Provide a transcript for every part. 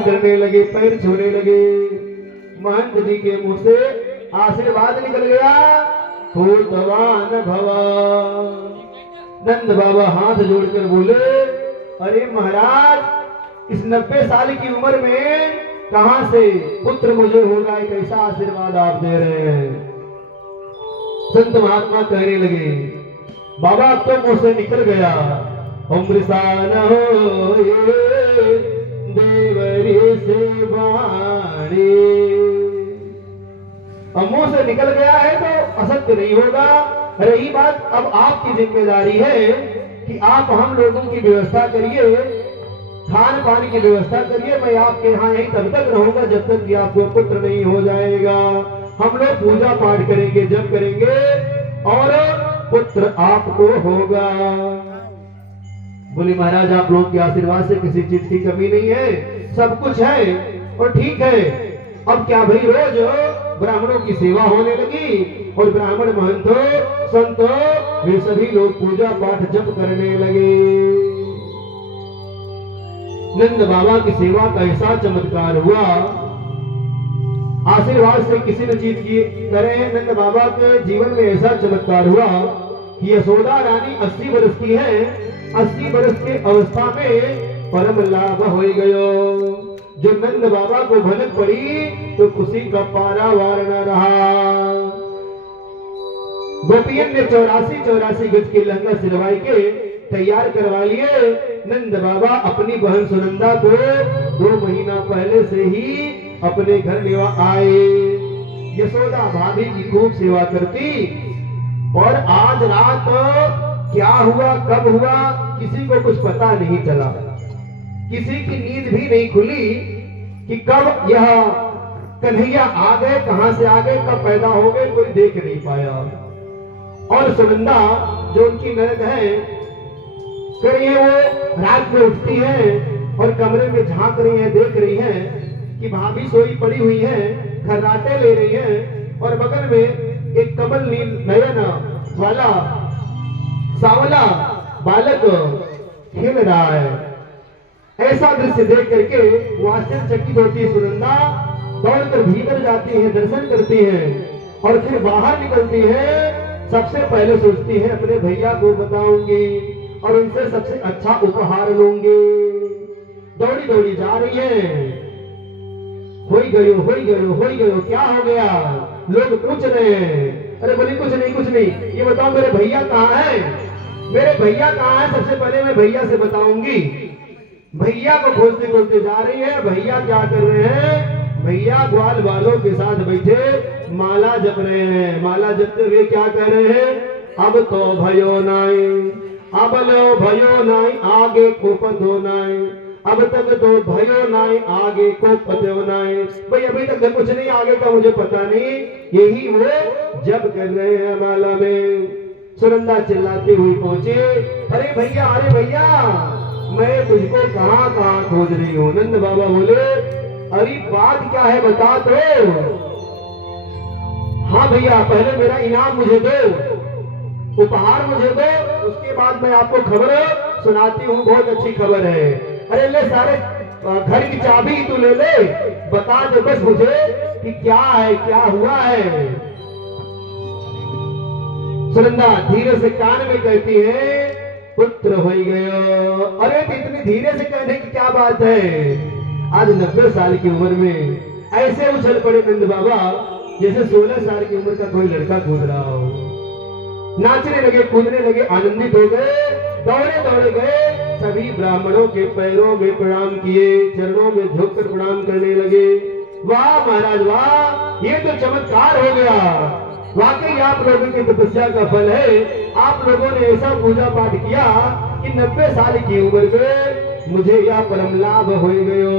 प्रणाम करने लगे, पैर छूने लगे। महंत जी के मुंह से आशीर्वाद निकल गया, फूलवान भवा। नंद बाबा हाथ जोड़कर बोले, अरे महाराज, इस 90 साल की उम्र में कहां से पुत्र मुझे होगा, एक ऐसा आशीर्वाद आप दे रहे हैं। संत महात्मा कहने लगे, बाबा अब तो मुंह से निकल गया, उम्र न हो देवरी से बाणी। अब मुंह से निकल गया है तो असत्य नहीं होगा। रही बात, अब आपकी जिम्मेदारी है कि आप हम लोगों की व्यवस्था करिए, खान पान की व्यवस्था करिए। मैं आपके यहाँ यही तब तक रहूंगा जब तक कि आपको पुत्र नहीं हो जाएगा। हम लोग पूजा पाठ करेंगे, जप करेंगे और पुत्र आपको होगा। बोले महाराज, आप लोगों के आशीर्वाद से किसी चीज की कमी नहीं है, सब कुछ है और ठीक है। अब क्या भाई, रोज ब्राह्मणों की सेवा होने लगी और ब्राह्मण महंतो संतो वे सभी लोग पूजा पाठ जप करने लगे। नंद बाबा की सेवा का ऐसा चमत्कार हुआ, आशीर्वाद से किसी ने चीज की तरह नंद बाबा के जीवन में ऐसा चमत्कार हुआ कि यशोदा रानी 80 वर्ष की है। 80 वर्ष के अवस्था में परम लाभ हो गयो। जो नंद बाबा को भनक पड़ी तो खुशी का पारावार न रहा। गोपियन ने 84 गज के लहंगा सिलवाई के तैयार करवा लिए। नंद बाबा अपनी बहन सुनंदा को 2 महीना पहले से ही अपने घर ले आए। यशोदा भाभी की खूब सेवा करती और आज रात क्या हुआ, कब हुआ, किसी को कुछ पता नहीं चला। किसी की नींद भी नहीं खुली कि कब यह कन्हैया आ गए, कहां से आ गए, कब पैदा हो गए, कोई देख नहीं पाया। और सुनंदा जो उनकी ननद है, कहीं वो रात में उठती है और कमरे में झांक रही है, देख रही है कि भाभी सोई पड़ी हुई है, खर्राटे ले रही है और बगल में एक कमल नील नयन वाला सावला बालक खेल रहा है। ऐसा दृश्य देख करके वो आश्चर्यचकित होती है। सुनंदा दौड़कर भीतर जाती है, दर्शन करती है और फिर बाहर निकलती है। सबसे पहले सोचती है अपने भैया को बताऊंगी और उनसे सबसे अच्छा उपहार लूंगी। दौड़ी दौड़ी जा रही है। हो गयो, क्या हो गया, लोग पूछ रहे हैं। अरे बोली कुछ नहीं, ये बताओ मेरे भैया कहाँ है, मेरे भैया कहाँ है, सबसे पहले मैं भैया से बताऊंगी। भैया को खोजते खोजते जा रही है। भैया क्या कर रहे हैं, भैया ग्वाल बालों के साथ बैठे माला जप रहे हैं। माला जपते हुए क्या कह रहे हैं, अब तो भयो नाई, अब लो भयो नाई, आगे को पदो नाई, अब तक तो भयो नाई, आगे को पदो नाई। भाई अभी तक कुछ नहीं, आगे का मुझे पता नहीं। यही वो जप कर रहे हैं माला में। सुनंदा चिल्लाती हुई पहुंचे, अरे भैया मैं तुझको कहां कहां खोज रही हूँ। नंद बाबा बोले, अरे बात क्या है बता तो। हाँ भैया, पहले मेरा इनाम मुझे दो, उपहार मुझे दो, उसके बाद मैं आपको खबर सुनाती हूँ, बहुत अच्छी खबर है। अरे ले, सारे घर की चाबी तू ले ले, बता दे बस मुझे कि क्या है, क्या हुआ है। सुनंदा धीरे से कान में कहती है, पुत्र हो गयो। अरे तो इतनी धीरे से कहने की क्या बात है। आज 90 साल की उम्र में ऐसे उछल पड़े नंद बाबा जैसे 16 साल की उम्र का कोई लड़का कूद रहा हो। नाचने लगे, कूदने लगे, आनंदित हो गए, दौड़े दौड़े गए। सभी ब्राह्मणों के पैरों में प्रणाम किए, चरणों में झुककर प्रणाम करने लगे। वाह महाराज वाह, ये तो चमत्कार हो गया। वाकई आप लोगों की तपस्या का फल है। आप लोगों ने ऐसा पूजा पाठ किया कि 90 साल की उम्र में मुझे यह परम लाभ हो गयो।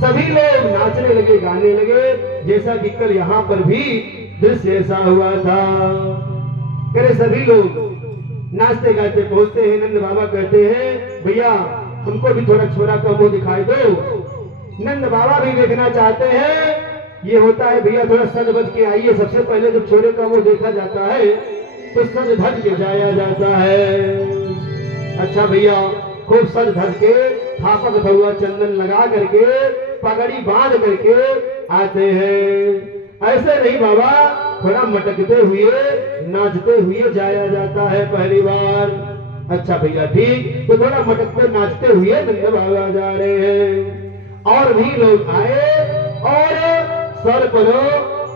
सभी लोग नाचने लगे, गाने लगे, जैसा कि कल यहाँ पर भी दृश्य ऐसा हुआ था। करे सभी लोग नाचते गाते पहुंचते हैं। नंद बाबा कहते हैं, भैया हमको भी थोड़ा छोरा का मुंह दिखाई दो। नंद बाबा भी देखना चाहते हैं। ये होता है भैया, थोड़ा सज बज के आइए। सबसे पहले जब छोरे का मुंह देखा जाता है तो सज धज के जाया जाता है। अच्छा भैया, खूब सज धज के थापक धुआ चंदन लगा करके पगड़ी बांध करके आते हैं। ऐसे नहीं बाबा, थोड़ा मटकते हुए नाचते हुए जाया जाता है पहली बार। अच्छा भैया ठीक, तो थोड़ा मटकते नाचते हुए नंद बाबा जा रहे हैं। और भी लोग आए और सर पर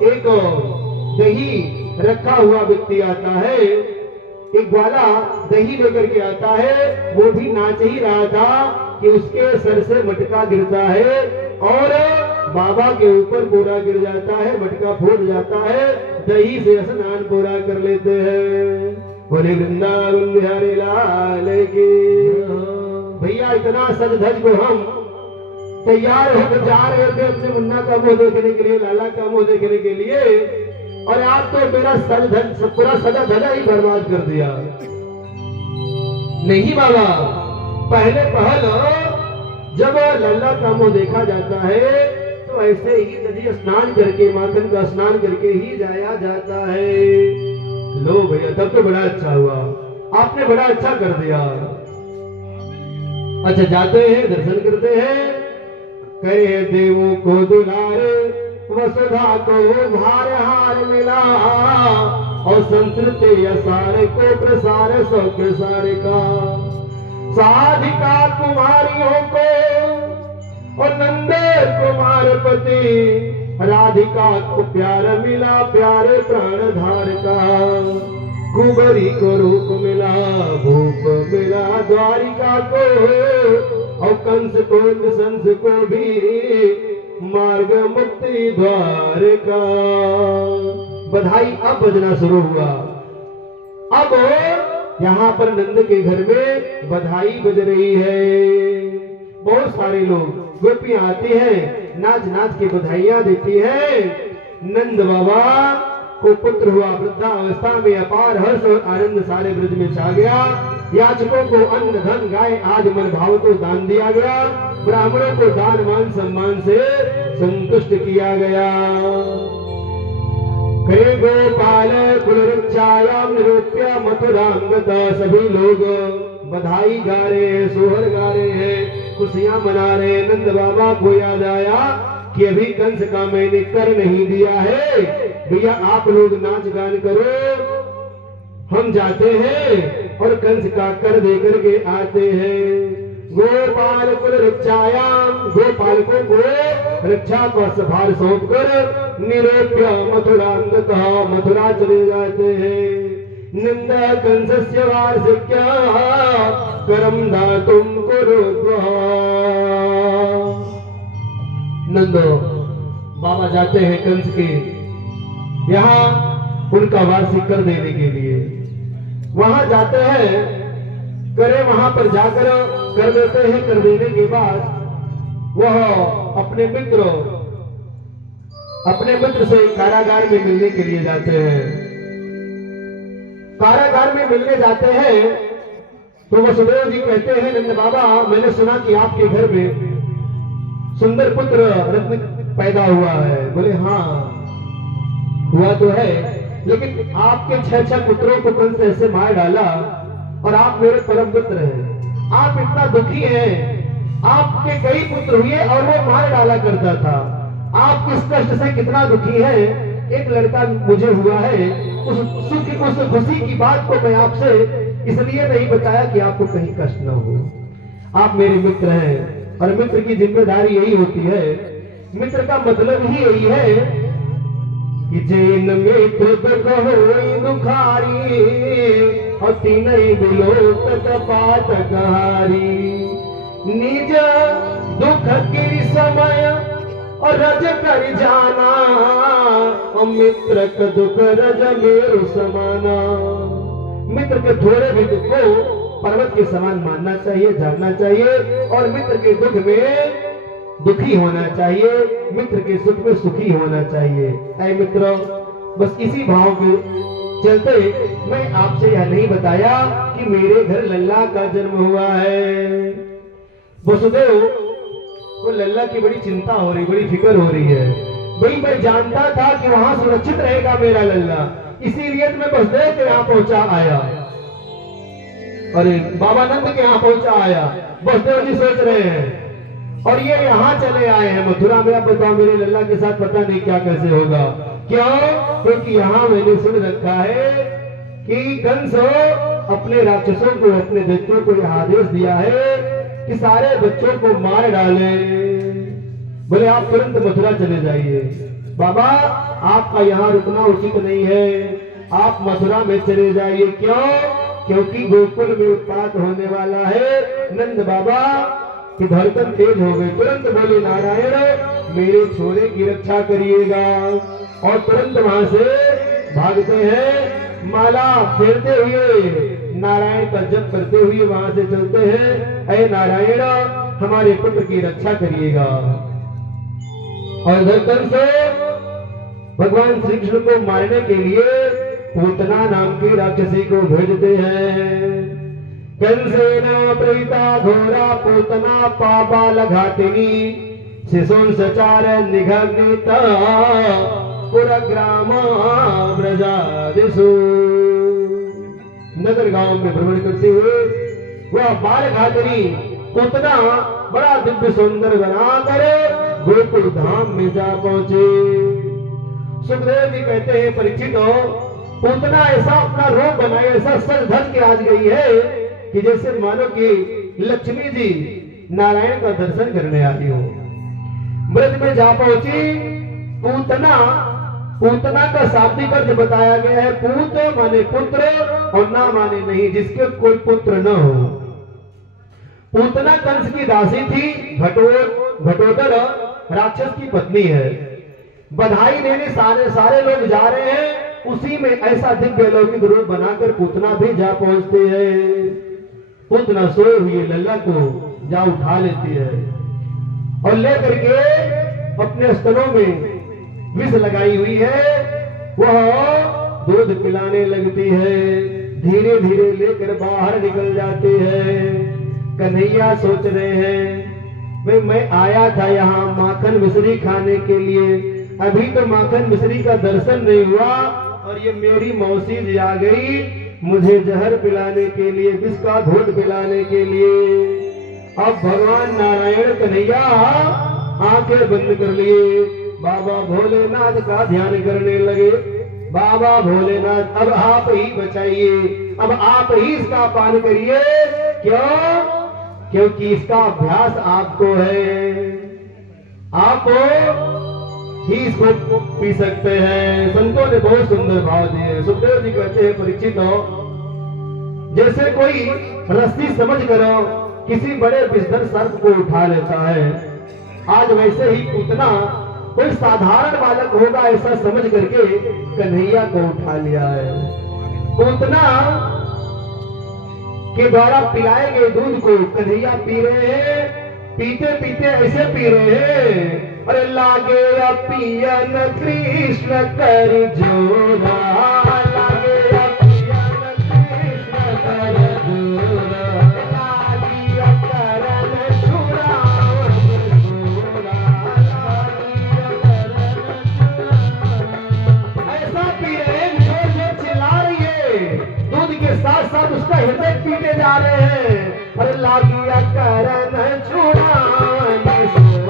एक दही रखा हुआ व्यक्ति आता है, एक ग्वाला दही लेकर के आता है। वो भी नाच ही रहा था कि उसके सर से मटका गिरता है और बाबा के ऊपर पूरा गिर जाता है, मटका फूट जाता है, दही से स्नान पूरा कर लेते हैं। बोले वृंदावन बिहारी लाल की। भैया इतना सज धज को हम तैयार होकर जा रहे थे अपने मुन्ना का मुंह देखने के लिए, लाला का मुंह देखने के लिए, और आप तो मेरा सज धज पूरा सजा धजा ही बर्बाद कर दिया। नहीं बाबा, पहले पहल जब लल्ला का मुंह देखा जाता है तो ऐसे ही नदी स्नान करके, माखन का स्नान करके ही जाया जाता है। लो भैया, तब तो बड़ा अच्छा हुआ, आपने बड़ा अच्छा कर दिया। अच्छा जाते हैं, दर्शन करते हैं, करे देवों को दुलारे, वसुधा को भार हार मिला, और संतृप्ति असार को प्रसार सौख्य सारे का। साधिका कुमारियों को और नंद कुमार पति, राधिका को प्यार मिला प्यारे प्राणधार का। कुबरी को रूप मिला भूप मिला द्वारिका को, और कंस को निशंस को भी मार्ग मुक्ति द्वार का। बधाई अब बजना शुरू हुआ। अब यहाँ पर नंद के घर में बधाई बज रही है। बहुत सारे लोग गोपियां आती हैं, नाच नाच के बधाइयां देती हैं। नंद बाबा को पुत्र हुआ, वृद्धावस्था में अपार हर्ष और आनंद सारे ब्रज में छा गया। याचकों को अन्न धन गाय आज मन भाव को दान दिया गया, ब्राह्मणों को दान मान सम्मान से संतुष्ट किया गया। करे गोपाल कुलरक्षायाम निरूप्य मथुरांगता, सभी लोग बधाई गा रहे हैं, सोहर गा रहे हैं, खुशियां मना रहे हैं। नंद बाबा को याद आया कि अभी कंस का मैंने कर नहीं दिया है, भैया आप लोग नाच गान करो, हम जाते हैं और कंस का कर दे करके आते हैं। गोपाल कुल रक्षायाम, गोपालकों को रक्षा का सभार सौंप कर निरूप्य मथुरांगतः, मथुरा चले जाते हैं। निंद कंसस्य वार्षिक्य करम दातुम कुरुद्वः। नंदो बाबा जाते हैं कंस के यहाँ उनका वार्षिक कर देने के लिए। वहां जाते हैं, करे वहां पर जाकर कर देते हैं। कर देने के बाद वह अपने मित्र से कारागार में मिलने के लिए जाते हैं। कारागार में मिलने जाते हैं तो वसुदेव जी कहते हैं, नंद बाबा मैंने सुना कि आपके घर में सुंदर पुत्र रत्न पैदा हुआ है। बोले हाँ हुआ तो है, लेकिन आपके 6 पुत्रों को कंस ऐसे मार डाला और आप मेरे परम मित्र हैं, आप इतना दुखी हैं। आपके कई पुत्र हुए और वो मार डाला करता था, आप किस कष्ट से कितना दुखी है। एक लड़का मुझे हुआ है, उस सुख उस खुशी की बात को मैं आपसे इसलिए नहीं बताया कि आपको कहीं कष्ट न हो। आप मेरे मित्र हैं और मित्र की जिम्मेदारी यही होती है, मित्र का मतलब ही यही है कि जैन मित्र दुख होई दुखारी, और तीनई बिलोक तपात कहारी। निज दुख के समय और रज कर जाना, और मित्र का दुख रज मेरु समाना। मित्र के थोड़े भी दुख को पर्वत के समान मानना चाहिए, जानना चाहिए, और मित्र के दुख में दुखी होना चाहिए, मित्र के सुख में सुखी होना चाहिए। ऐ मित्रों, बस इसी भाव के चलते मैं आपसे यह नहीं बताया कि मेरे घर लल्ला का जन्म हुआ है। वसुदेव को लल्ला की बड़ी चिंता हो रही, बड़ी फिक्र हो रही है। भाई मैं जानता था कि वहां सुरक्षित रहेगा मेरा लल्ला, इसीलिए तो मैं वसुदेव के यहाँ पहुंचा आया। अरे बाबा नंद के यहाँ पहुंचा आया। वसुदेव जी सोच रहे हैं और ये यहाँ चले आए हैं मथुरा में। अब बताओ मेरे लल्ला के साथ पता नहीं क्या कैसे होगा। क्यों? क्योंकि यहाँ मैंने सुन रखा है कि कंस अपने राक्षसों को, अपने दैत्यों को यह आदेश दिया है कि सारे बच्चों को मार डाले। बोले आप तुरंत मथुरा चले जाइए। बाबा आपका यहाँ रुकना उचित नहीं है, आप मथुरा में चले जाइए। क्यों? क्योंकि गोकुल में उत्पात होने वाला है। नंद बाबा की धड़कन तेज हो गई। तुरंत बोले नारायण मेरे छोरे की रक्षा करिएगा। और तुरंत वहां से भागते हैं, माला फेरते हुए, नारायण का जप करते हुए वहां से चलते हैं। अरे नारायण हमारे पुत्र की रक्षा करिएगा। और इधर कंस भगवान श्री कृष्ण को मारने के लिए पूतना नाम की राक्षसी को भेजते हैं। कंसेन प्रीता घोरा पूतना पाबाल घातिनी शिशुन सचार निघग्निता पुरग्राम ब्रजादिषु। नगर गांव में भ्रमण करते हुए वह बाल घातिनी पूतना बड़ा दिव्य सुंदर बनाकर गोकुल धाम में जा पहुंचे। सुखदेव जी कहते हैं परीक्षित हो, पूतना ऐसा अपना रूप बनाए, ऐसा सज धज के आज गई है कि जैसे मानो कि लक्ष्मी जी नारायण का दर्शन करने आई हो। ब्रज में जा पहुंची पूतना। पूतना का शाब्दिक अर्थ बताया गया है, पूत माने पुत्र और ना माने नहीं, जिसके कोई पुत्र न हो। पूतना कंस की दासी थी, घटोदर राक्षस की पत्नी है। बधाई देने सारे लोग जा रहे हैं, उसी में ऐसा दिव्य लौकिक रूप बनाकर पूतना भी जा पहुंचते हैं। पूतना सोए हुए लल्ला को जा उठा लेती है और लेकर के अपने स्तनों में विष लगाई हुई है, वह दूध पिलाने लगती है। धीरे धीरे लेकर बाहर निकल जाते हैं। कन्हैया सोच रहे हैं भाई मैं आया था यहाँ माखन मिश्री खाने के लिए, अभी तो माखन मिश्री का दर्शन नहीं हुआ और ये मेरी मौसी जी आ गई मुझे जहर पिलाने के लिए, विष का घोट पिलाने के लिए। अब भगवान नारायण कन्हैया आंखें बंद कर लिए, बाबा भोलेनाथ का ध्यान करने लगे। बाबा भोलेनाथ अब आप ही बचाइए, अब आप ही इसका पान करिए। क्यों? क्योंकि इसका अभ्यास आपको है, आप ही इसको पी सकते हैं। संतों ने बहुत सुंदर भाव दिए। सुखदेव जी कहते हैं परीक्षित हो, जैसे कोई रस्सी समझ कर किसी बड़े विषधर सर्प को उठा लेता है, आज वैसे ही पूतना कोई साधारण बालक होगा ऐसा समझ करके कन्हैया को उठा लिया है। पूतना के द्वारा पिलाए गए दूध को कन्हैया पी रहे हैं। पीते पीते ऐसे पी रहे हैं, अरे लागे पियन कृष्ण कर जोरा, लागे पियन कृष्ण कर जोरा, लागिया करन छुड़ावन छोरा, लागिया करन छुड़ावन। ऐसा पी रहे हैं, जोर जोर चिल्ला रही है, दूध के साथ साथ उसका हृदय पीते जा रहे हैं। अरे लागिया करन छुड़ावन छोरा,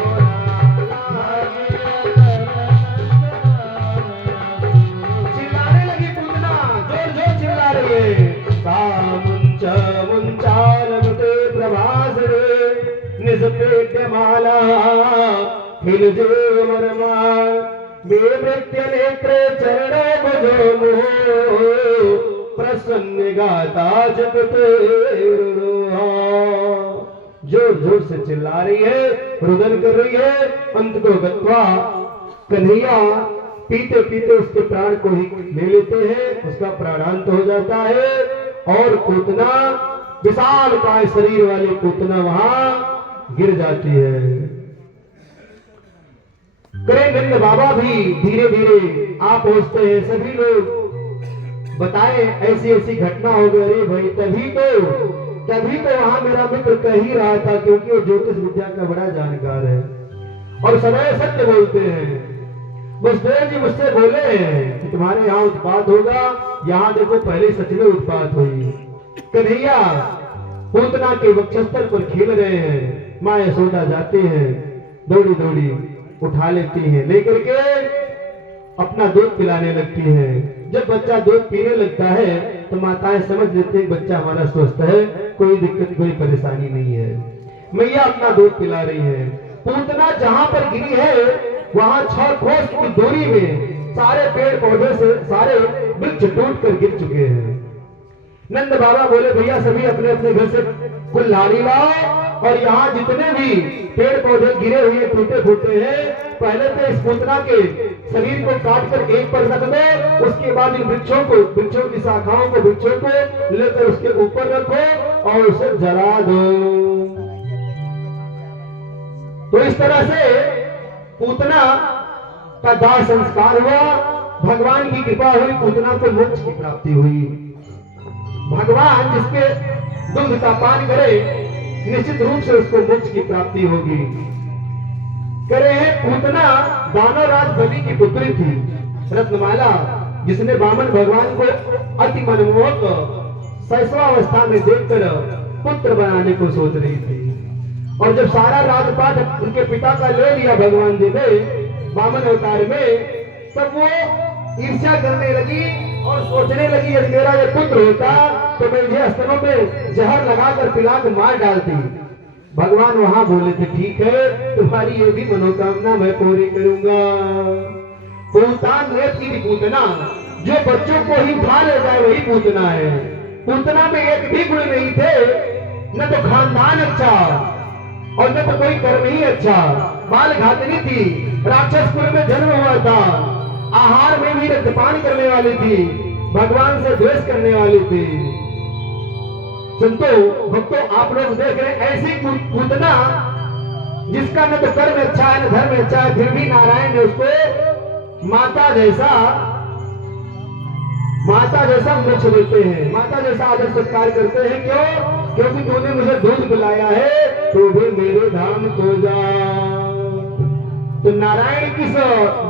चिल्लाने लगी पूतना, जोर जोर चिल्ला रही है। सामुंच मुंचालमते प्रभासरे निजपेट्य माला खिलजे वर्मा मे मृत्य नेत्रे चरण भजो मोह प्रसन्न गाता जगते। जोर जोर से चिल्ला रही है, रुदन कर रही है। अंत को गत्वा कन्हैया पीते पीते उसके प्राण को ही ले लेते हैं, उसका प्राणांत हो जाता है। और पूतना विशाल काय शरीर वाली पूतना वहां गिर जाती है। करेंद्र बाबा भी धीरे धीरे आ पहुंचते हैं। सभी लोग बताए ऐसी ऐसी घटना हो गई। अरे भाई तभी तो वहां मेरा मित्र कह ही रहा था, क्योंकि वो ज्योतिष विद्या का बड़ा जानकार है और सदैव सत्य बोलते हैं। वसुदेव जी मुझसे बोले कि तुम्हारे यहाँ उत्पात होगा। यहाँ देखो पहले सच में उत्पात हुई। कन्हैया पूतना के वक्षस्थल पर खेल रहे हैं। माँ यशोदा जाते हैं, दौड़ी दौड़ी उठा लेती हैं, लेकर के अपना दूध पिलाने लगती हैं। जब बच्चा दूध पीने लगता है तो माताएं समझ लेते हैं बच्चा हमारा स्वस्थ है, कोई दिक्कत कोई परेशानी नहीं है। मैया अपना दूध पिला रही है। पूतना जहां पर गिरी है वहां 6 कोस की दूरी में सारे पेड़ पौधे से सारे वृक्ष टूट कर गिर चुके हैं। नंद बाबा बोले भैया सभी अपने अपने घर से कुल्हाड़ी लाओ और यहाँ जितने भी पेड़ पौधे गिरे हुए टूटे फूटे हैं पहले तो इस पूतना के शरीर को काट कर एक पर रख दो, उसके बाद इन वृक्षों की शाखाओं को वृक्षों को लेकर उसके ऊपर रखो और उसे जला दो। तो इस तरह से पूतना का दाह संस्कार हुआ। भगवान की कृपा हुई, पूतना को मोक्ष की प्राप्ति हुई। भगवान जिसके दुग्ध का पान करे निश्चित रूप से उसको मोक्ष की प्राप्ति होगी। करे पूतना दानवराज बलि की पुत्री थी, रत्नमाला, जिसने वामन भगवान को अति मनमोहक शैशवावस्था में देखकर पुत्र बनाने को सोच रही थी। और जब सारा राजपाट उनके पिता का ले लिया भगवान जी ने वामन अवतार में, तब वो ईर्ष्या करने लगी और सोचने लगी यदि मेरा ये पुत्र होता तो मैं मुझे स्तनों में जहर लगाकर पिला कर मार डालती। भगवान वहां बोले थे ठीक है, तुम्हारी ये भी मनोकामना मैं पूरी करूंगा। पूतान रेत की पूतना, जो बच्चों को ही खा ले जाए वही पूतना है। पूतना में एक भी गुण नहीं थे, न तो खानदान अच्छा और न तो कोई कर्म ही अच्छा। बाल घातनी थी, राक्षस कुल में जन्म हुआ था, आहार में भी रक्तपान करने वाली थी, भगवान से द्वेष करने वाली थी। संतो भक्तों आप लोग देख रहे हैं ऐसी पूतना जिसका न तो कर्म अच्छा है न धर्म अच्छा है, फिर भी नारायण ने उसको माता जैसा मोक्ष देते हैं, माता जैसा आदर सत्कार करते हैं। क्यों? क्योंकि तूने मुझे दूध पिलाया है, तो भी मेरे धाम को जा। तो नारायण किस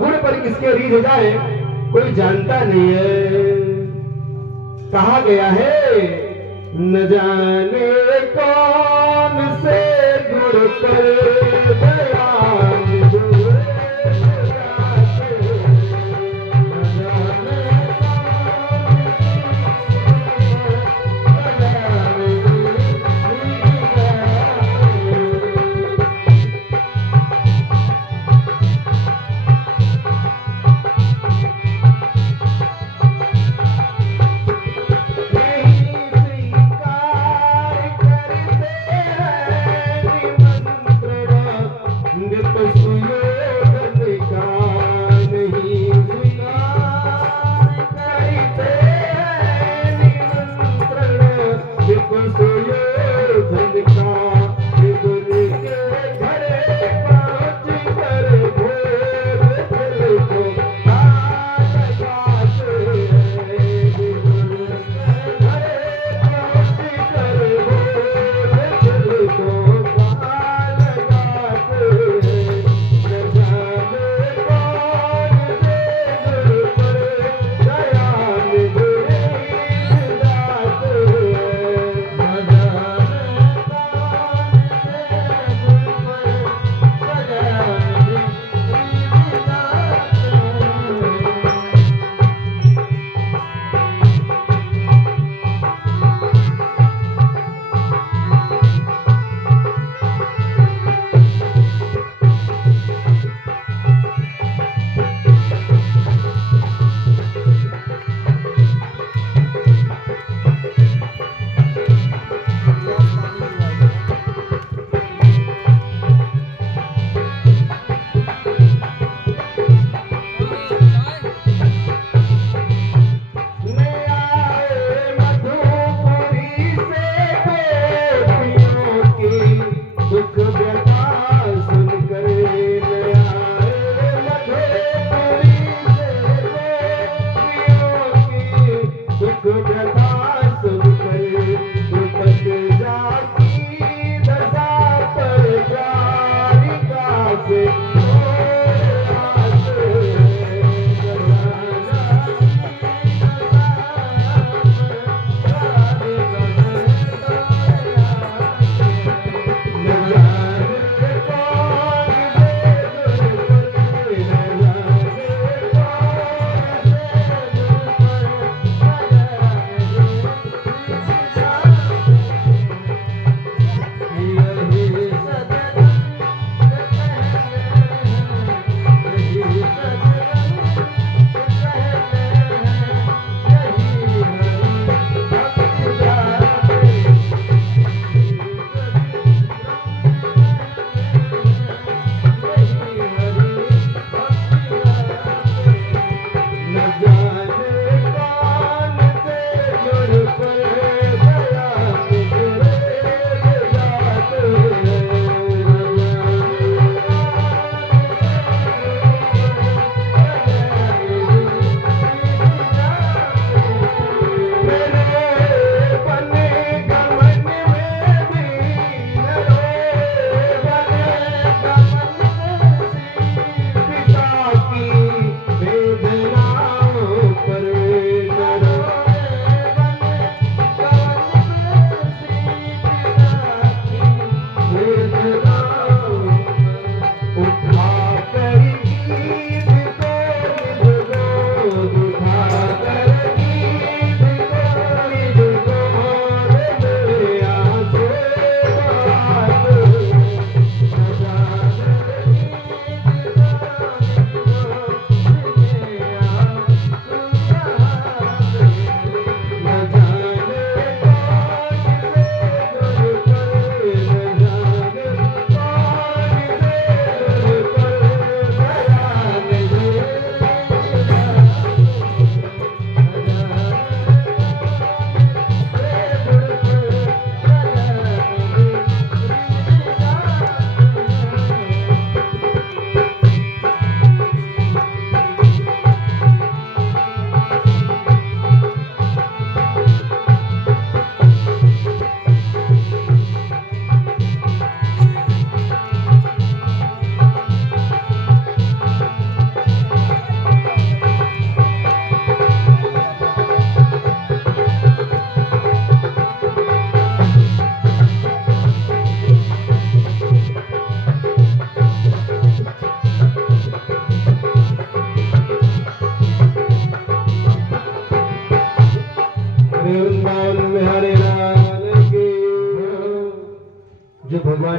गुण पर किसके रीझ जाए कोई जानता नहीं है। कहा गया है न जाने कौन से गुण पर दयाल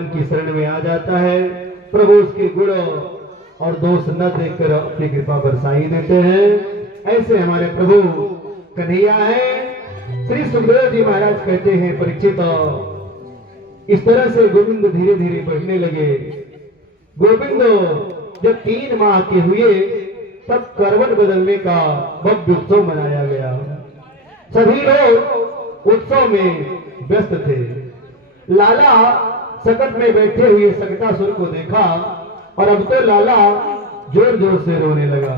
भगवान की शरण में आ जाता है। प्रभु उसके गुण और दोष न देखकर अपनी कृपा बरसाई देते हैं। ऐसे हमारे प्रभु कन्हैया है। श्री सुखदेव जी महाराज कहते हैं, परीक्षित इस तरह से गोविंद धीरे धीरे बढ़ने लगे। गोविंद जब 3 माह के हुए तब करवट बदलने का भव्य उत्सव मनाया गया। सभी लोग उत्सव में व्यस्त थे। लाला सकट में बैठे हुए सकटासुर को देखा और अब तो लाला जोर जोर से रोने लगा।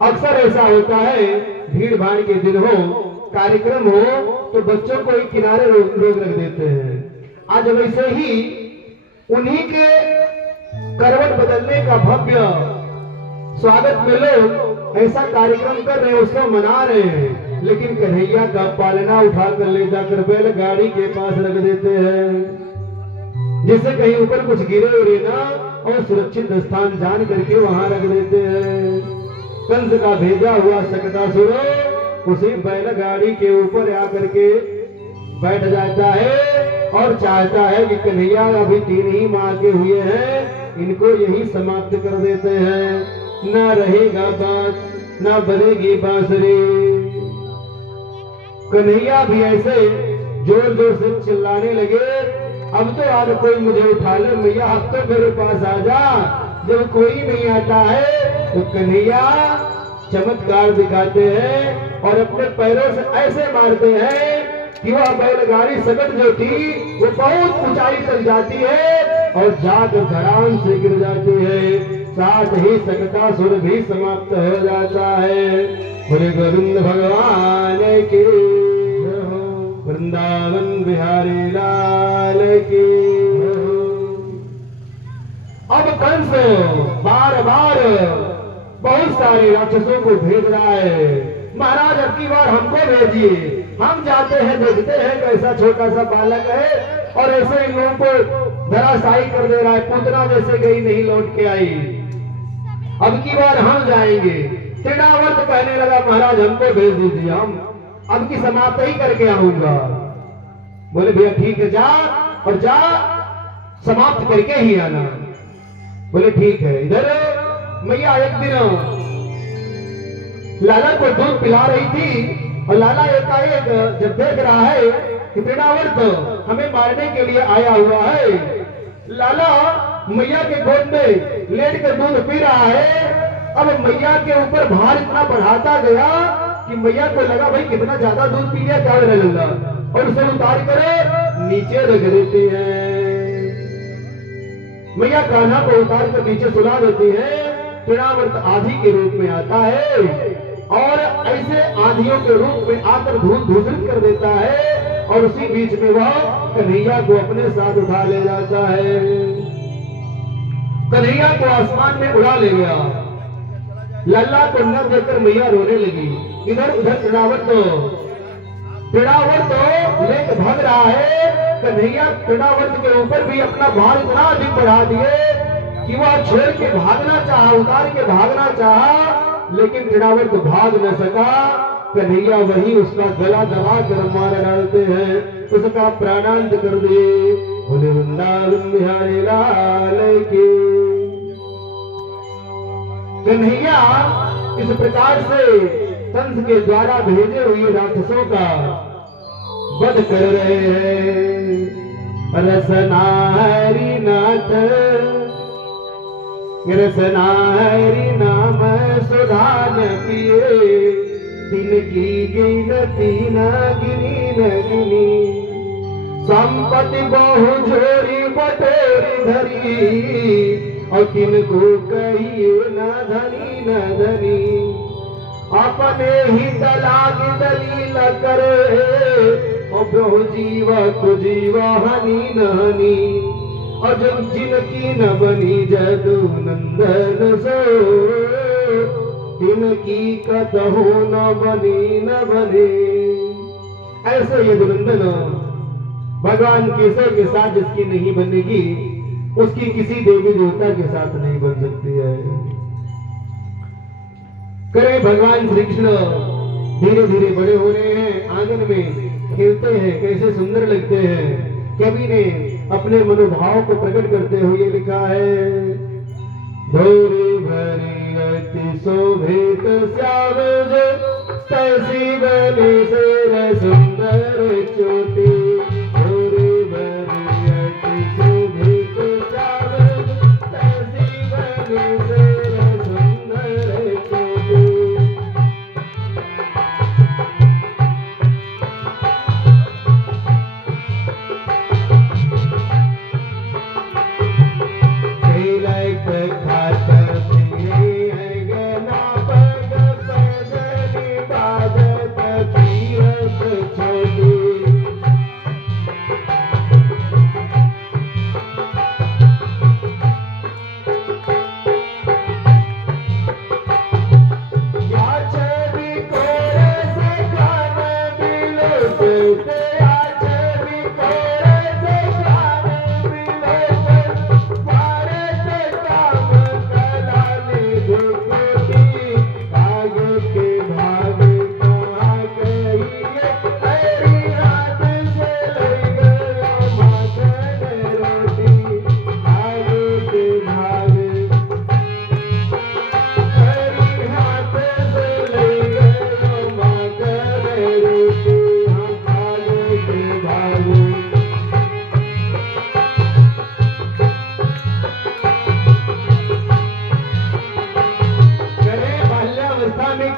अक्सर ऐसा होता है, भीड़ भाड़ के दिन हो, कार्यक्रम हो तो बच्चों को एक किनारे रोक रख देते हैं। आज वैसे ही उन्हीं के करवट बदलने का भव्य स्वागत में लोग ऐसा कार्यक्रम कर रहे हैं, उत्सव मना रहे हैं, लेकिन कन्हैया का पालना उठाकर ले जाकर बैलगाड़ी के पास रख देते हैं, जिससे कहीं ऊपर कुछ गिरे उरे ना, और सुरक्षित स्थान जान करके वहां रख देते हैं। कंस का भेजा हुआ सकटासुर उसी बैलगाड़ी के ऊपर आकर के बैठ जाता है और चाहता है कि कन्हैया अभी 3 ही माह के हुए हैं, इनको यही समाप्त कर देते हैं। ना रहेगा बात, ना बजेगी बांसुरी। कन्हैया भी ऐसे जोर जोर से चिल्लाने लगे, अब तो आज कोई मुझे उठा ले मैया, अब तो मेरे पास आ जा। जब कोई नहीं आता है तो कन्हैया चमत्कार दिखाते हैं और अपने पैरों से ऐसे मारते हैं कि वह बैलगाड़ी सकट जो थी वो बहुत ऊंचाई तक जाती है और जाकर धड़ाम से गिर जाती है। साथ ही सकटासुर भी समाप्त हो जाता है। बोले गोविंद भगवान की, वृंदावन बिहारी लाल की। अब कंस बार बार बहुत सारे राक्षसों को भेज रहा है, महाराज अब की बार हमको भेजिए, हम जाते हैं, देखते हैं कैसा छोटा सा बालक है और ऐसे इन लोगों को धराशायी कर दे रहा है, पूतना जैसे गई नहीं लौट के आई। अब की बार हम जाएंगे। तृणावर्त कहने लगा, महाराज हमको भेज दीजिए, हम अब की समाप्त ही करके आऊंगा। बोले भैया ठीक है, जा और जा समाप्त करके ही आना। बोले ठीक है। इधर मैया एक दिन लाला को दूध पिला रही थी और लाला एकाएक जब देख रहा है कि तृणावर्त हमें मारने के लिए आया हुआ है, लाला मैया के गोद में लेट कर दूध पी रहा है। अब मैया के ऊपर भार इतना बढ़ाता गया कि मैया को लगा भाई कितना ज्यादा दूध पी लिया, क्या लगा, और उसे उतार कर नीचे रख देती है। मैया कान्हा को उतार कर नीचे सुला देती है। तृणावर्त आधी के रूप में आता है और ऐसे आधियों के रूप में आकर धूल धूसरित कर देता है और उसी बीच में वह कन्हैया को अपने साथ उठा ले जाता है। कन्हैया को आसमान में उड़ा ले गया। लल्ला को न देकर मैया रोने लगी। इधर उधर तृणावर्त लेके भाग रहा है। कन्हैया तृणावर्त के ऊपर भी अपना भार इतना अधिक बढ़ा दिए कि वह छोड़ के भागना चाहा, उतार के भागना चाहा, लेकिन तृणावर्त भाग न सका। कन्हैया वही उसका गला दबा कर मार डालते हैं, उसका प्राणांत कर दिए। बोले वृंदावन बिहारी लाल की। कन्हैया इस प्रकार से कंस के द्वारा भेजे हुए राक्षसों का वध कर रहे हैं। रसना हरि नाथ, रसना हरि नाम सुधान पिए, तिनकी गिनती न गिनी न गिनी। संपत्ति बहु झोरी बटोरी धरी, और किनको कहिए न धनी न धनी। अपने ही दलाग दलील करे, और बहु जीव तो जीव हनी न हनी। और जब जिनकी न बनी जदू नंदन सो, तिनकी कतहु न बनी न बने। ऐसे यदुनंदन भगवान केशव के साथ जिसकी नहीं बनेगी, उसकी किसी देवी देवता के साथ नहीं बन सकती है। करे भगवान श्री कृष्ण धीरे धीरे बड़े हो रहे हैं, आंगन में खेलते हैं, कैसे सुंदर लगते हैं। कवि ने अपने मनोभाव को प्रकट करते हुए लिखा है, धोरी भरी अति शोभित श्याम जो तैसी बनी शेर सुंदर चोटी। धोरी भरी अति शोभित श्याम तैसी बनी शेर सुंदर चोटी।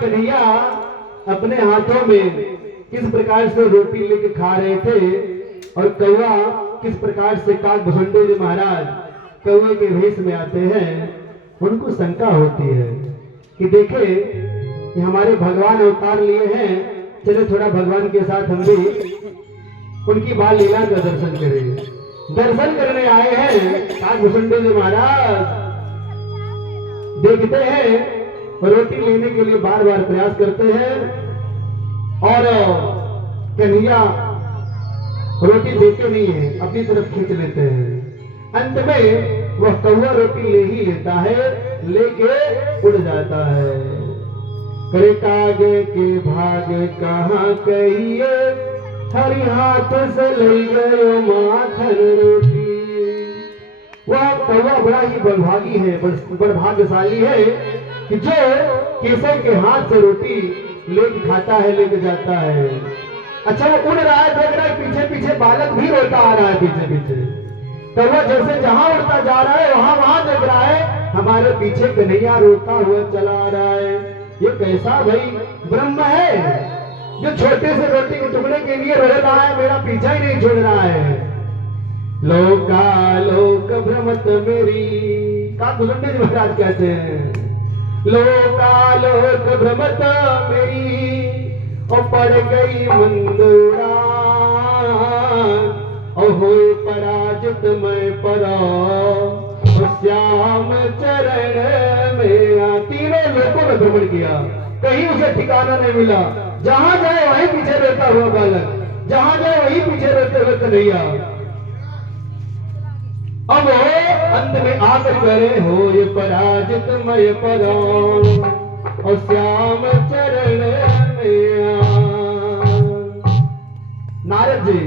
कन्हैया अपने हाथों में किस प्रकार से रोटी लेके खा रहे थे और कौवा किस प्रकार से काकभुसुंडी जी महाराज कौवे के भेष में आते हैं, उनको शंका होती है कि देखे कि हमारे भगवान अवतार लिए हैं, चलो थोड़ा भगवान के साथ हम भी उनकी बाल लीला का दर्शन करेंगे। दर्शन करने आए हैं काकभुसुंडी जी महाराज, देखते हैं रोटी लेने के लिए बार बार प्रयास करते हैं और कन्हैया रोटी देते नहीं है, अपनी तरफ खींच लेते हैं। अंत में वह कौवा रोटी ले ही लेता है, लेके उड़ जाता है। करे कागे के भाग कहाँ कहिए, हरि हाथ से ले गयो माखन रोटी। वह कौवा बड़ा ही बड़भागी है, बड़ भाग्यशाली है कि जो केसर के हाथ से रोटी लेके खाता है, लेके जाता है। अच्छा वो उड़ रहा है, देख रहा है पीछे पीछे बालक भी रोता आ रहा है पीछे पीछे। तो वो जैसे जहां उड़ता जा रहा है वहां वहां देख रहा है हमारे पीछे कन्हैया रोता हुआ चला आ रहा है। ये कैसा भाई ब्रह्म है जो छोटे से रोटी के टुकड़े के लिए रो रहा है, मेरा पीछा ही नहीं छोड़ रहा है। लोका लोक भ्रमत मेरी, काकभुसुंडी जी महाराज कहते हैं, लोका लोक भ्रमत मेरी और पड़ गई मंद उड़ान, और हो पराजित मैं परा श्याम चरण में। तीनों लोकों में भ्रमण किया, कहीं उसे ठिकाना नहीं मिला। जहां जाए वहीं पीछे रहता हुआ बालक, जहां जाए वहीं पीछे रहते हुए कन्हैया। अब अंत में आकर करे हो ये पराजित मय परो और श्याम चरण में। नारद जी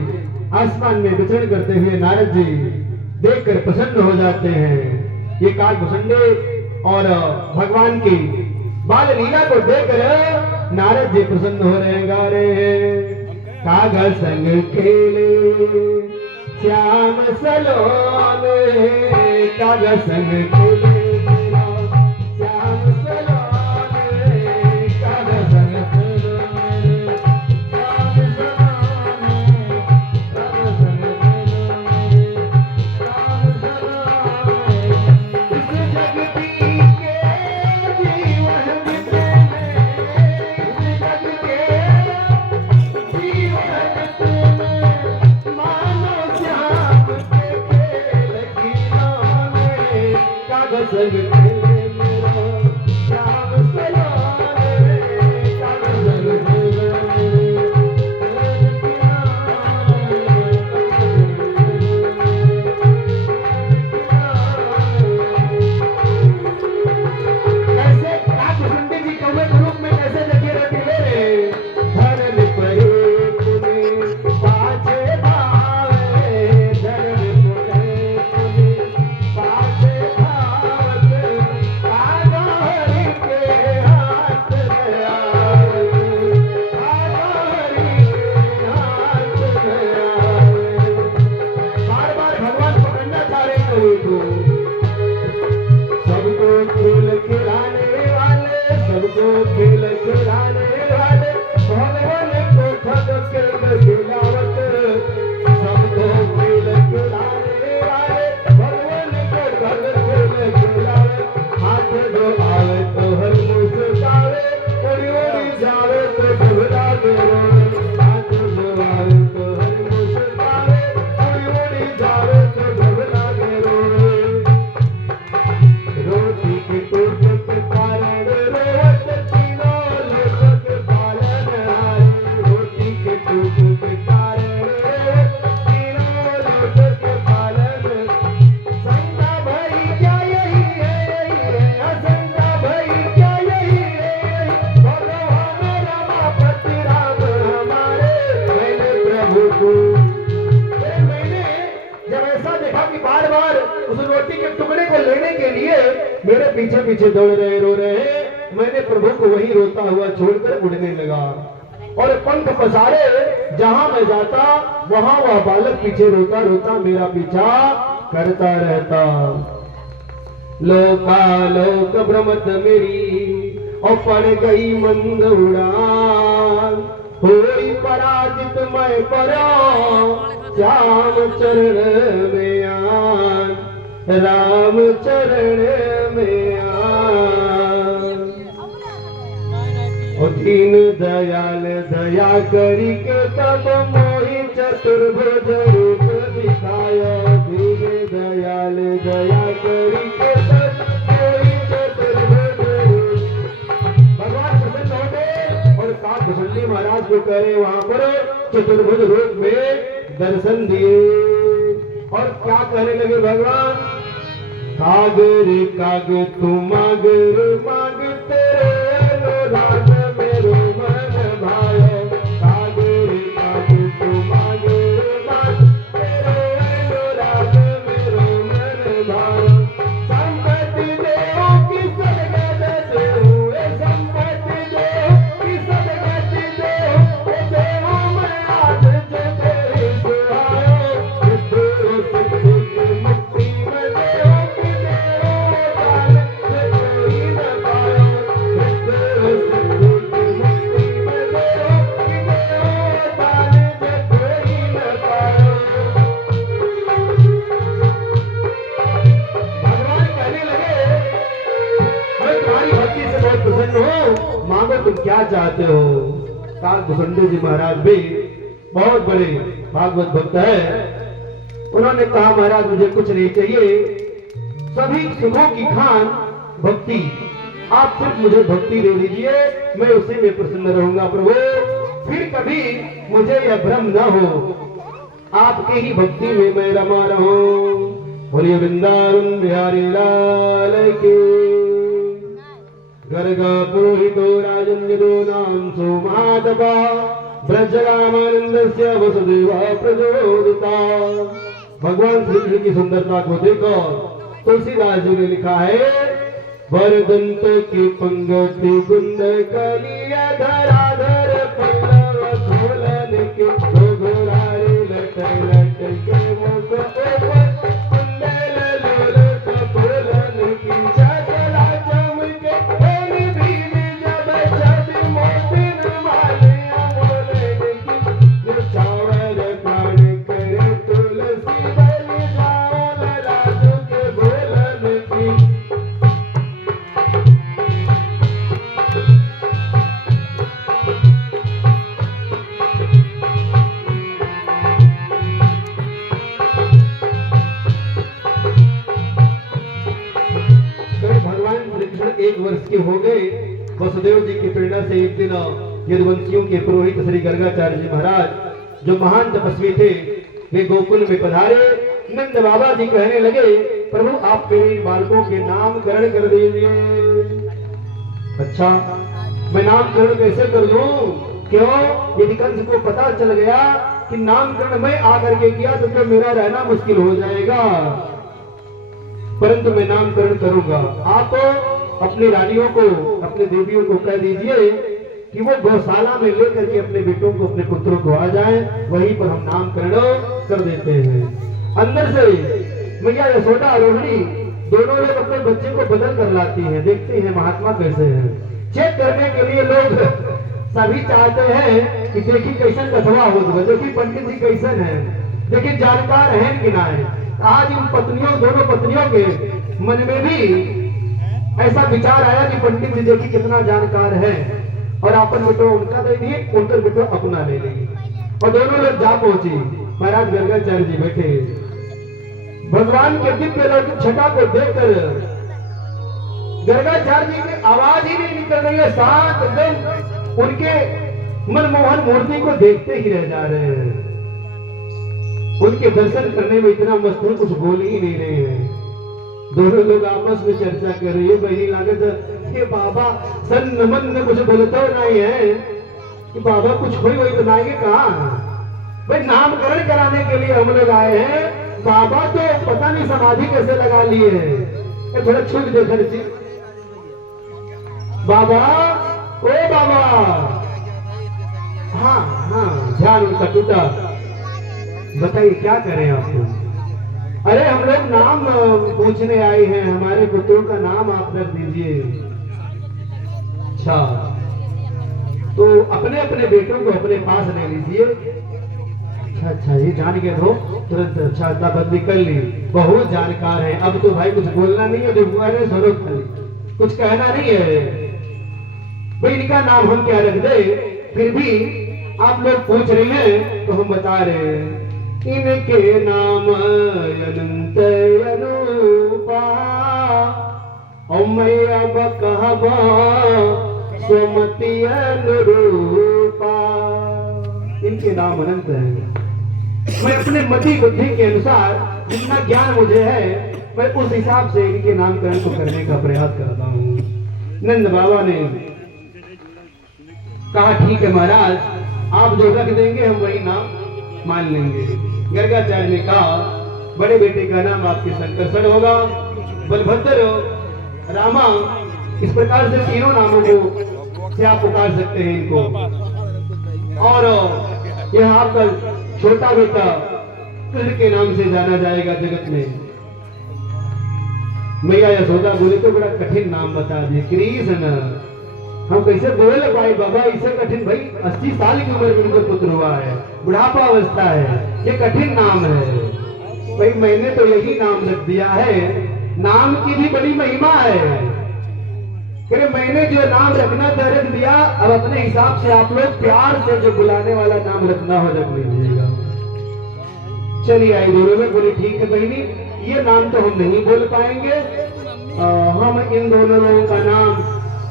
आसमान में विचरण करते हुए नारद जी देखकर प्रसन्न हो जाते हैं। ये काकभुसुंडी और भगवान की बाल लीला को देखकर नारद जी प्रसन्न हो रहे हैं, गा रहे हैं, कागा संग खेले श्याम सलोने, कागा संग खेले श्याम सलोने, कागा संग खेले श्याम सलोने, कागा संग खेले श्याम सलोने। इस जगती के जीवन में, इस जग के जीवन में मानो श्याम के खेल खिलौने, कागा संग खेले मेरा श्याम सलोने, कागा संग खेले कैसे काकभुसुंडी जी कौवे के रूप में कैसे देखिए रोटी ले रहे। धरन परे पुने पाछे भावे, धरन मेरे पीछे पीछे दौड़ रहे रो रहे हैं। मैंने प्रभु को वहीं रोता हुआ छोड़कर उड़ने लगा और पंख पसारे जहां मैं जाता वहां वह बालक पीछे रोता रोता मेरा पीछा करता रहता। लोकालोक भ्रमत मेरी और पड़ गई मंद उड़ान, हुई पराजित मैं परा श्याम चरण में आन, राम चरण में आन। और दीन दयाल दया करी के तब मोहि चतुर्भुज रूप दिखाया। दीन दयाल दया करी के तब मोहि चतुर्भुज रूप। भगवान प्रसन्न होते और काग भुसंडी महाराज को करे वहां पर चतुर्भुज रूप में दर्शन दिए और क्या कहने लगे भगवान, काग रे काग तू माग रे माग तेरे अनुराग मेरो मन भायो। काग रे काग तू माग रे माग तेरे अनुराग मेरो मन भायो। संपत्ति देव की सदगत देव, संपत्ति देव की सदगत देव, देव मैं आज जो तेरे सुहायो। मुक्ति में देव की देव दान कोई न पायो। मुक्ति में देव की देव दान कोई न पायो। भगवान कहने लगे मैं तुम्हारी भक्ति से बहुत प्रसन्न हूँ, मांगो तुम क्या चाहते हो। काग भुसंडी जी महाराज भी बहुत बड़े भागवत भक्त है। उन्होंने कहा महाराज मुझे कुछ नहीं चाहिए, सभी सुखों की खान भक्ति, आप सिर्फ मुझे भक्ति दे दीजिए, मैं उसी में प्रसन्न रहूंगा प्रभु। फिर कभी मुझे यह भ्रम न हो, आपके ही भक्ति में मैं रमा रहूं। बोलिए वृंदावन बिहारी लाल की। गर्ग पुरोहितो राजन यदो नाम सोमादपा ब्रजरामानंदस्य वसुदेवा प्रचोदिता। भगवान श्री कृष्ण की सुंदरता को देखो तुलसीदास जी ने लिखा है, वरदंत की पंगति गुंद कलिया धराधर पल्लव खोलन के घोघरारे लट लट के मुख ऊपर कुंडल लोलक फूलन की चकला चमके होली भीम जब छवि मोतिन मालिया मोलन की चावर प्राण करे तुलसी बलि जाओ लाजो के बोलन की। एक वर्ष के हो गए। वसुदेव जी की प्रेरणा से एक दिन यदुवंशियों के पुरोहित श्री गर्गाचार्य जी महाराज जो महान तपस्वी थे वे गोकुल में पधारे। नंद बाबा जी कहने लगे प्रभु आप मेरे बालकों के नामकरण कर दीजिए। अच्छा मैं नामकरण कैसे कर दूं? क्यों? यदि कंस को पता चल गया कि नामकरण मैं आकर के किया तो फिर मेरा रहना मुश्किल हो जाएगा, परंतु मैं नामकरण करूंगा। आप अपनी रानियों को अपने देवियों को कह दीजिए कि वो गौशाला में लेकर के अपने बेटों को अपने पुत्रों को आ जाए, वहीं पर हम नामकरण कर देते हैं। अंदर से मैया यशोदा रोहिणी दोनों लोग अपने बच्चे को बदल कर लाती हैं। देखते हैं महात्मा कैसे हैं। चेक करने के लिए लोग सभी चाहते हैं कि देखिए कैसन कथवा हो, देखिए पंडित जी कैसन है, देखिए जानकार है कि ना है। आज इन पत्नियों दोनों पत्नियों के मन में भी ऐसा विचार आया कि पंडित जी देखिए कितना जानकार है और अपन बेटो उनका दे दिए, उनका बेटो अपना ले लेंगे। और दोनों लोग जा पहुंचे। महाराज गर्गाचार्य जी बैठे भगवान के दिव्य लौकिक छटा को देखकर गर्गाचार्य जी की आवाज ही नहीं निकल रही है, शांत एकदम उनके मनमोहन मूर्ति को देखते ही रह जा रहे हैं। उनके दर्शन करने में इतना मस्त है कुछ बोल ही नहीं रहे हैं। दोनों लोग आपस में चर्चा कर रही है। बहनी लागत ये बाबा सन नमन ने कुछ बोलता नहीं है कि बाबा कुछ हुई वही तो नागे कहा भाई नामकरण कराने के लिए हम लोग आए हैं। बाबा तो पता नहीं समाधि कैसे लगा लिए हैं। ये थोड़ा छुप देखा जी। बाबा, ओ बाबा। हाँ हाँ, ध्यान उनका टूटा। बताइए क्या करें आपको? अरे हम लोग नाम पूछने आए हैं, हमारे पुत्रों का नाम आप रख दीजिए। अच्छा, तो अपने अपने बेटों को अपने पास ले लीजिए। अच्छा अच्छा, ये जान गए हो तुरंत। अच्छा, बंदी कर ली, बहुत जानकार है। अब तो भाई कुछ बोलना नहीं है, जो हुआ है सरो खाली, कुछ कहना नहीं है भाई। इनका नाम हम क्या रख दे? फिर भी आप लोग पूछ रहे हैं तो हम बता रहे हैं। इनके नाम अनंत अनूपा, और मैं अब कहबा सुमति अनुरूपा। इनके नाम अनंत है। मैं अपने मति बुद्धि के अनुसार जितना ज्ञान मुझे है, मैं उस हिसाब से इनके नामकरण को करने का प्रयास करता हूँ। नंद बाबा ने कहा ठीक है महाराज, आप जो रख देंगे हम वही नाम मान लेंगे। गर्गाचार्य ने कहा बड़े बेटे का नाम आपके संकर्षण होगा, बलभद्र, रामा, इस प्रकार से तीनों नामों को से आप पुकार सकते हैं इनको। और यह आपका छोटा बेटा कृष्ण के नाम से जाना जाएगा जगत में। मैया यशोदा बोले तो बड़ा कठिन नाम बता दिए, कृष्ण। हम कैसे बोल पाए बाबा? इसे कठिन भाई, 80 साल की उम्र में इनको पुत्र हुआ है, बुढ़ापा अवस्था है, ये कठिन नाम है भाई। मैंने तो यही नाम रख दिया है, नाम की भी बड़ी महिमा है। फिर मैंने जो नाम रखना था रख दिया, अब अपने हिसाब से आप लोग प्यार से जो बुलाने वाला नाम रखना हो रख लीजिएगा। चलिए आई दोनों में बोले ठीक है बहनी, ये नाम तो हम नहीं बोल पाएंगे, हम इन दोनों लोगों का नाम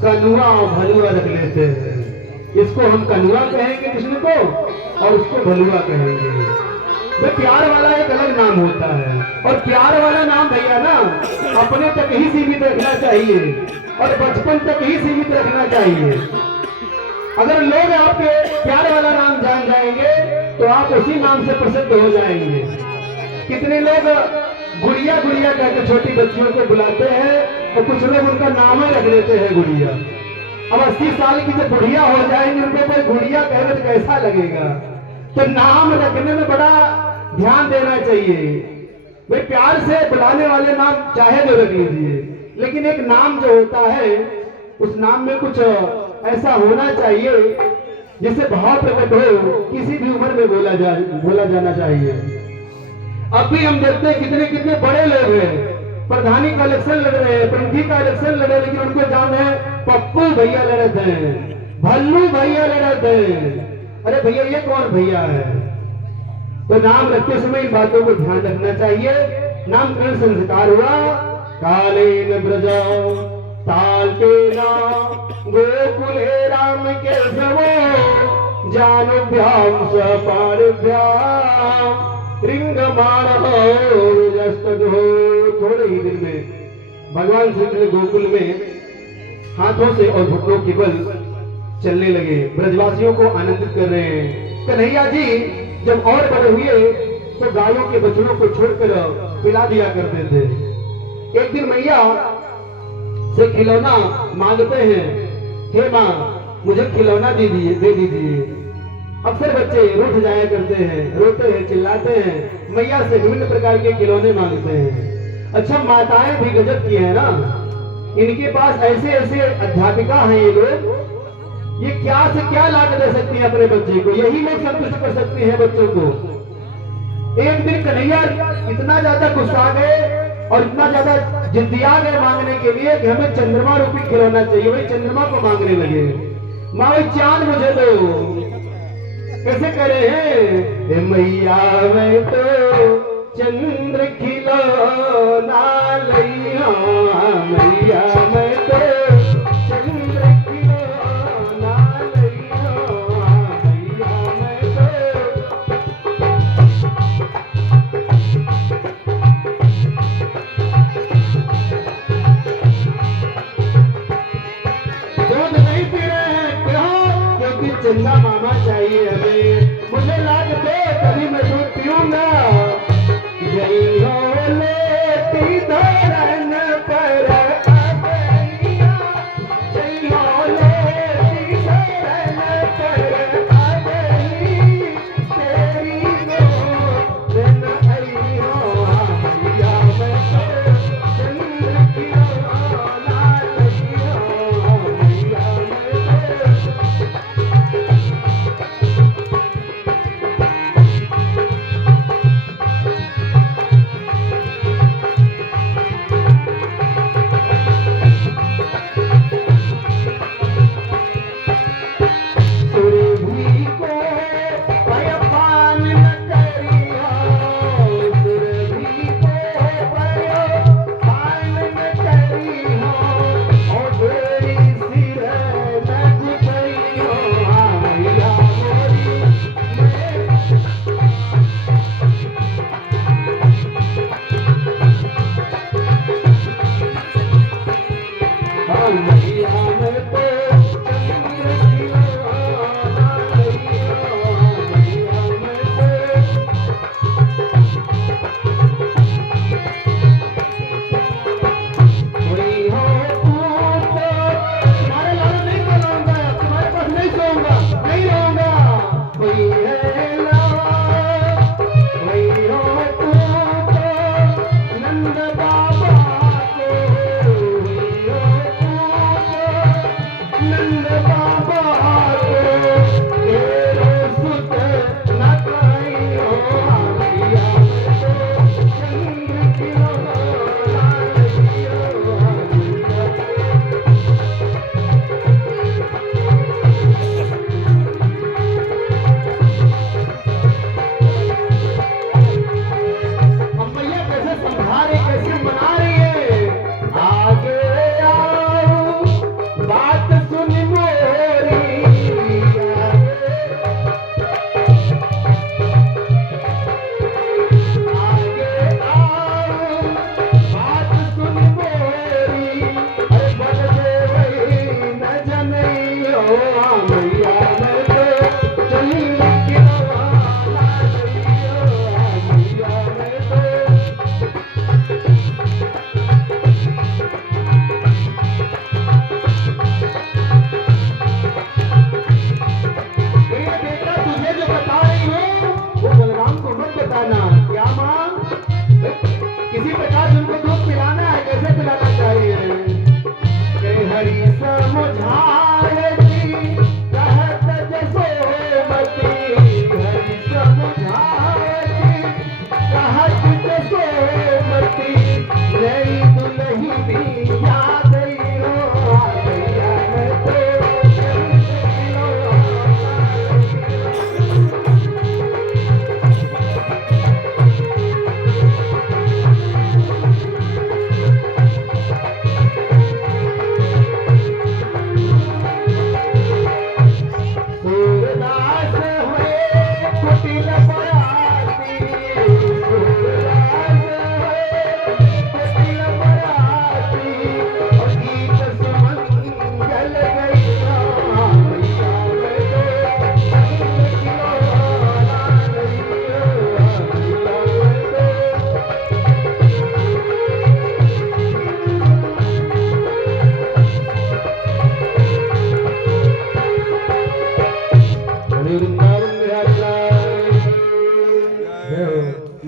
कनुआ और भलुआ रख लेते हैं। इसको हम कनुआ कहेंगे कृष्ण को, और उसको भलुआ कहेंगे। तो प्यार वाला एक अलग नाम होता है, और प्यार वाला नाम भैया ना अपने तक ही सीमित रखना चाहिए, और बचपन तक ही सीमित रखना चाहिए। अगर लोग आपके प्यार वाला नाम जान जाएंगे तो आप उसी नाम से प्रसिद्ध हो जाएंगे। कितने लोग गुड़िया गुड़िया कहकर छोटी बच्चियों को बुलाते हैं, और कुछ लोग उनका नाम ही रख देते हैं गुड़िया। अब 80 साल की जब बुढ़िया हो जाएंगे, उनको कोई गुड़िया कहने तो कैसा लगेगा? तो नाम रखने में बड़ा ध्यान देना चाहिए भाई। प्यार से बुलाने वाले नाम चाहे जो रख लीजिए, लेकिन एक नाम जो होता है उस नाम में कुछ ऐसा होना चाहिए जिससे भाव प्रकट हो, किसी भी उम्र में बोला जाना चाहिए। अब भी हम देखते हैं कितने कितने बड़े लोग हैं, प्रधानी का इलेक्शन लड़ रहे हैं, प्रमुखी का इलेक्शन लड़ रहे हैं, लेकिन उनको जान है पप्पू भैया लड़ते हैं, भल्लू भैया लड़ते हैं। अरे भैया ये कौन भैया है? तो नाम रखते समय इन बातों को ध्यान रखना चाहिए। नामकरण संस्कार हुआ, कालेन ब्रजा तालकेना गोकुले राम के सबो जानुभ्याम सपारभ्याम रिंग थोड़े ही दिन में भगवान श्री कृष्ण गोकुल में हाथों से और घुटनों के बल चलने लगे, ब्रजवासियों को आनंदित कर रहे हैं। कन्हैया जी जब और बड़े हुए तो गायों के बछड़ों को छोड़कर पिला दिया करते थे। एक दिन मैया से खिलौना मांगते हैं, हे माँ मुझे खिलौना दे दीजिए। अक्सर बच्चे रूठ जाया करते हैं, रोते हैं, चिल्लाते हैं, मैया से विभिन्न प्रकार के खिलौने मांगते हैं। अच्छा, माताएं भी गजब की है ना, इनके पास ऐसे ऐसे अध्यापिका हैं ये लोग, ये क्या से क्या ला के दे सकती है अपने बच्चे को, यही लोग संतुष्ट कर सकती है बच्चों को। एक दिन कन्हैया इतना ज्यादा गुस्सा गए और इतना ज्यादा जिद्दिया गए मांगने के लिए कि हमें चंद्रमा रूपी खिलौना चाहिए। वही चंद्रमा को मांगने लगे, माँ वही चांद मुझे दो। कैसे करे हैं? मैया मैं तो चंद्र खिलौना लइया, मैया मैं तो चंद्र खिलौना लइया, मैया मैं तो दूध नहीं पी रहे हैं, क्यों? क्योंकि चंदा मामा चाहिए हमें, मुझे लाग दो तभी मैं दूध पीऊंगा। जय हो लेती धरन पर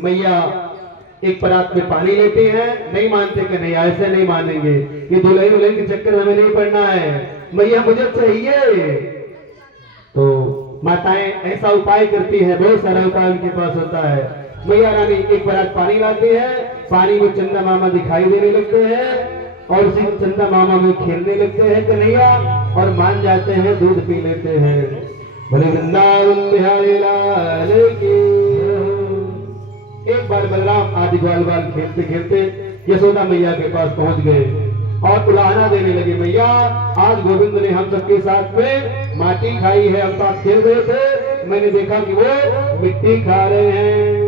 मैया एक परात में पानी लेते हैं, नहीं मानते कि नहीं, ऐसे नहीं मानेंगे, ये दुल्हन उल्हन के चक्कर हमें नहीं पड़ना है, मैया मुझे चाहिए। तो माताएं ऐसा उपाय करती है, बहुत सारा उपाय उनके पास होता है। मैया रानी एक परात पानी लाती है, पानी में चंदा मामा दिखाई देने लगते हैं और उसी चंदा मामा में खेलने लगते हैं कन्हैया और मान जाते हैं, दूध पी लेते हैं। बोले वृंदावन बिहारी लाल की। एक बार बलराम आदि ग्वाल बाल खेलते खेलते यशोदा मैया के पास पहुंच गए और उलाहना देने लगे, मैया आज गोविंद ने हम सबके साथ में माटी खाई है, हम साथ खेल रहे थे, मैंने देखा कि वो मिट्टी खा रहे हैं।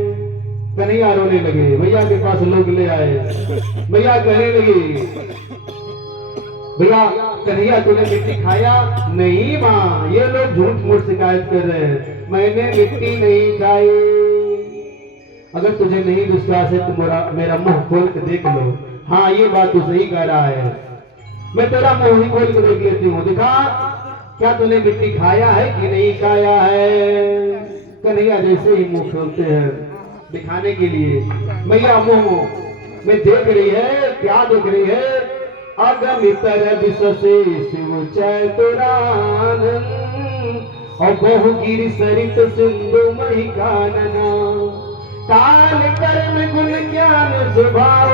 कन्हैया रोने लगे, मैया के पास लोग ले आए, मैया कहने लगी, भैया कन्हैया तूने मिट्टी खाया? नहीं माँ, ये लोग झूठ मूठ शिकायत कर रहे हैं, मैंने मिट्टी नहीं खाई। अगर तुझे नहीं विश्वास है तो मेरा मुंह खोल के देख लो। हाँ ये बात तो सही कह रहा है, मैं तेरा मुंह ही खोल के देख लेती हूँ, दिखा क्या तूने मिट्टी खाया है कि नहीं खाया है। कन्हैया जैसे ही मुंह खोलते हैं दिखाने के लिए, मैया मुंह में देख रही है, क्या देख रही है? अगमितर विश्वसे शिव चैतुरानन और बहुगिरि सरित सिंधु मही कानना, काल कर्म गुण ज्ञान स्वभाव,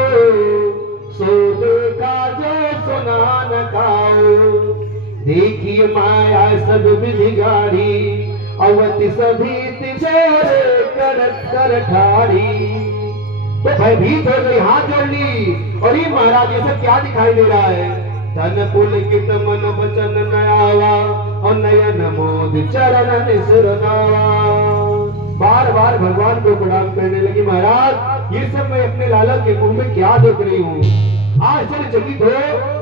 सो देखा जो सुना न खाओ। देखिए माया सब विधि गाढ़ी, अवति सभी तिजोरे करत कर ठाड़ी। तो भयभीत हो गई, हाथ जोड़ ली, और ये महाराज ये सब क्या दिखाई दे रहा है? धन पुलकित मन वचन नयावा और नयन मोद चरण निसरनावा। बार बार भगवान को प्रणाम करने लगी, महाराज ये सब मैं अपने लाला के मुंह में क्या देख रही हूँ? आश्चर्यचकित हो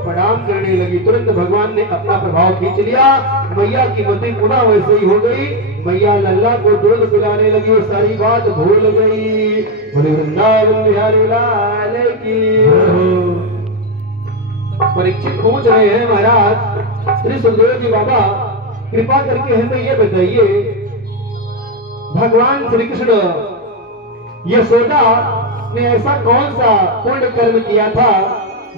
प्रणाम करने लगी। तुरंत भगवान ने अपना प्रभाव खींच लिया, मैया की मति पुनः वैसे ही हो गई। मैया लल्ला को दूध पिलाने लगी, वो सारी बात भूल गई। बोले वृंदावन बिहारी लाल की। परीक्षित पूछ रहे हैं महाराज श्री सुखदेव जी बाबा कृपा करके हमें ये बताइए, भगवान श्री कृष्ण यशोदा ने ऐसा कौन सा पुण्य कर्म किया था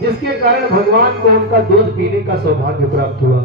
जिसके कारण भगवान को उनका दूध पीने का सौभाग्य प्राप्त हुआ?